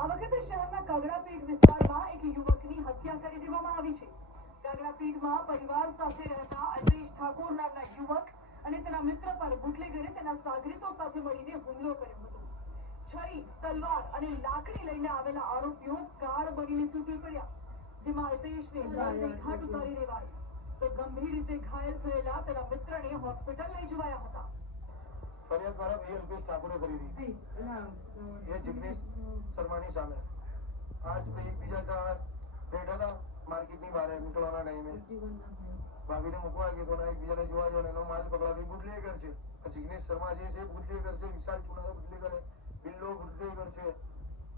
આ વખતે શહેરના કાગડાપીઠ વિસ્તારમાં એક યુવકની હત્યા કરી દેવામાં આવી છે. કાગડાપીઠમાં પરિવાર સાથે રહેતા અલ્પેશ ઠાકોર નામના યુવક અને તેના મિત્ર પર બુટલેગરે તેના સાગરીતો સાથે મળીને હુમલો કર્યો હતો. છરી, તલવાર અને લાકડી લઈને આવેલા આરોપીઓ ગાળ બનીને તૂટી પડ્યા, જેમાં અલ્પેશને ઘાટ ઉતારી દેવાય. તો ગંભીર રીતે ઘાયલ થયેલા તેના મિત્રને હોસ્પિટલ લઈ જવાયા હતા. ફરિયાદ મારા ભાઈ અલ્પેશ ઠાકોરે કરી હતી એ જિગ્નેશ શર્માની સામે. આજ ભાઈ એકબીજા ત્યાં બેઠા હતા માર્કેટની બહાર નીકળવાના ટાઈમે. ભાભીને મૂકવા ગયો તો એકબીજાને જોવા ગયો એનો માલ પકડાવી બુટલેગર છે. જિગ્નેશ શર્મા જે છે બુટલેગર છે વિશાલ ચુનારો બુટલેગર બિલ્લો બુટલેગર છે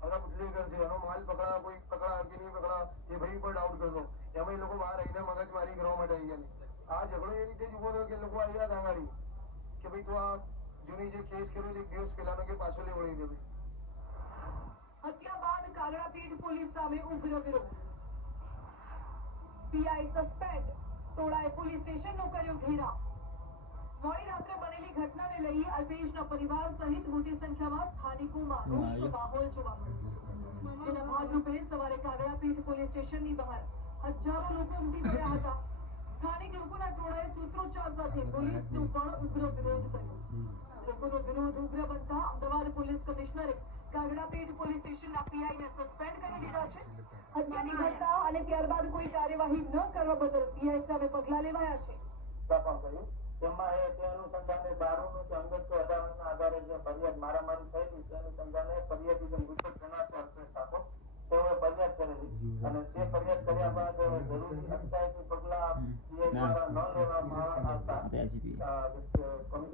બધા બુટલેગર છે. એનો માલ પકડા કોઈ પકડા કે નહીં પકડા એ ભાઈ પર ડાઉટ કરતો. એમાં એ લોકો બહાર આવીને મગજમારી કરવા માટે આવી ગયા આ ઝઘડો એ રીતે જ ઊભો થયો કે લોકો આવ્યા હતા કે ભાઈ તું આ જૂની જે કેસ કર્યો છે એક દિવસ પહેલાનો કે પાછો લેવડી દે ભાઈ હત્યા બાદ કાગડાપીઠ પોલીસ સામે ઉગ્ર વિરોધ. પીઆઈ સસ્પેન્ડ ટોળાએ પોલીસ સ્ટેશનનો કર્યો ઘેરાવ મોડી રાત્રે બનેલી ઘટનાને લઈ અલ્પેશના પરિવાર સહિત મોટી સંખ્યામાં સ્થાનિકોમાં રોષનો માહોલ જોવા મળ્યો. જેના ભાગરૂપે સવારે કાગડાપીઠ પોલીસ સ્ટેશનની બહાર હજારો લોકો ઉમટી પડ્યા હતા. સ્થાનિક લોકોના ટોળાએ સૂત્રોચ્ચાર સાથે પોલીસનો પણ ઉગ્ર વિરોધ કર્યો. લોકોનો વિરોધ ઉગ્ર બનતા અમદાવાદ પોલીસ કમિશનરે કાગડાપીઠ પોલીસ સ્ટેશનના પીઆઈને સસ્પેન્ડ કરી દીધા છે હત્યાની ઘટના અને ત્યારબાદ કોઈ કાર્યવાહી ન કરવા બદલ પીઆઈ સામે પગલાં લેવાયા છે તેમાં એ તે અનુસંધાને દારૂનું કે અંગત અદાવતના આધારે જે ફરિયાદ મારામારી થયેલી તે અનુસંધાને ફરિયાદી જે મૃતક જણાશે અલ્પેશ ઠાકોર તેઓએ ફરિયાદ કરેલી અને તે ફરિયાદ કર્યા બાદ જરૂરી અટકાયતી પગલા સીઆઈ દ્વારા ન લેવામાં આવતા અ, કમિશનર